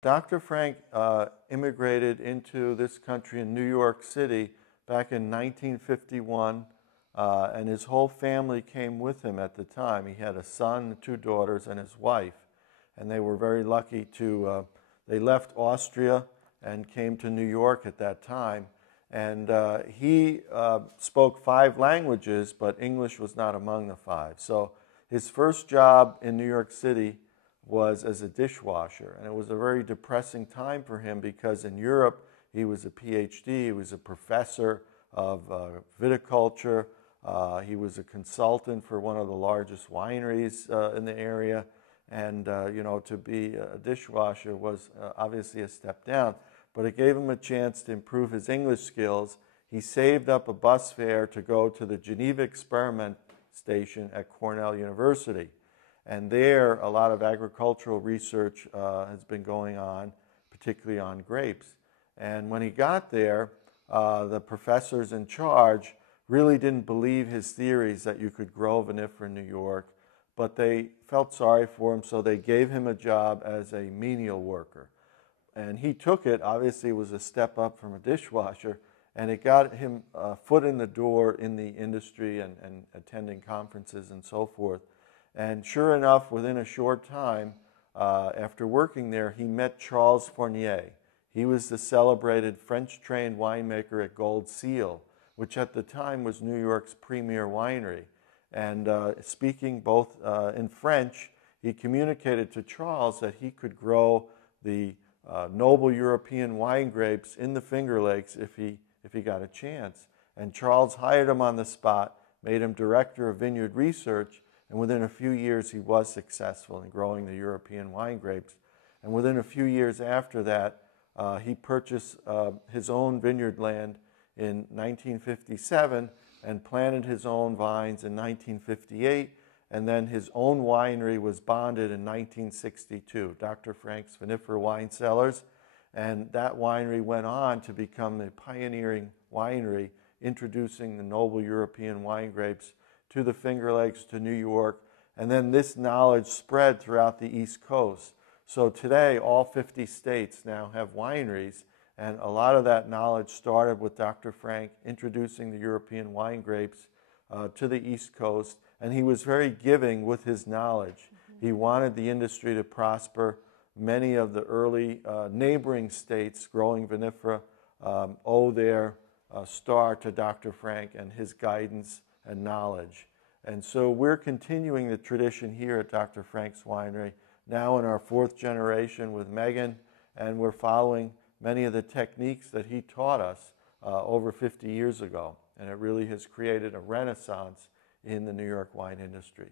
Dr. Frank immigrated into this country in New York City back in 1951, and his whole family came with him at the time. He had a son, two daughters, and his wife, and they were very lucky to, they left Austria and came to New York at that time. And he spoke 5 languages, but English was not among the 5. So his first job in New York City was as a dishwasher. And it was a very depressing time for him because in Europe, he was a PhD, he was a professor of viticulture, he was a consultant for one of the largest wineries in the area. And, you know, to be a dishwasher was obviously a step down, but it gave him a chance to improve his English skills. He saved up a bus fare to go to the Geneva Experiment Station at Cornell University. And there, a lot of agricultural research has been going on, particularly on grapes. And when he got there, the professors in charge really didn't believe his theories that you could grow vinifera in New York, but they felt sorry for him, so they gave him a job as a menial worker. And he took it. Obviously, it was a step up from a dishwasher, and it got him a foot in the door in the industry and attending conferences and so forth. And sure enough, within a short time, after working there, he met Charles Fournier. He was the celebrated French-trained winemaker at Gold Seal, which at the time was New York's premier winery. And speaking both in French, he communicated to Charles that he could grow the noble European wine grapes in the Finger Lakes if he got a chance. And Charles hired him on the spot, made him director of vineyard research, and within a few years he was successful in growing the European wine grapes. And within a few years after that, he purchased his own vineyard land in 1957 and planted his own vines in 1958, and then his own winery was bonded in 1962, Dr. Frank's Vinifera Wine Cellars, and that winery went on to become the pioneering winery, introducing the noble European wine grapes to the Finger Lakes, to New York, and then this knowledge spread throughout the East Coast. So today, all 50 states now have wineries, and a lot of that knowledge started with Dr. Frank introducing the European wine grapes to the East Coast, and he was very giving with his knowledge. He wanted the industry to prosper. Many of the early neighboring states growing vinifera owe their start to Dr. Frank and his guidance and knowledge. And so we're continuing the tradition here at Dr. Frank's Winery, now in our 4th generation with Meaghan, and we're following many of the techniques that he taught us over 50 years ago. And it really has created a renaissance in the New York wine industry.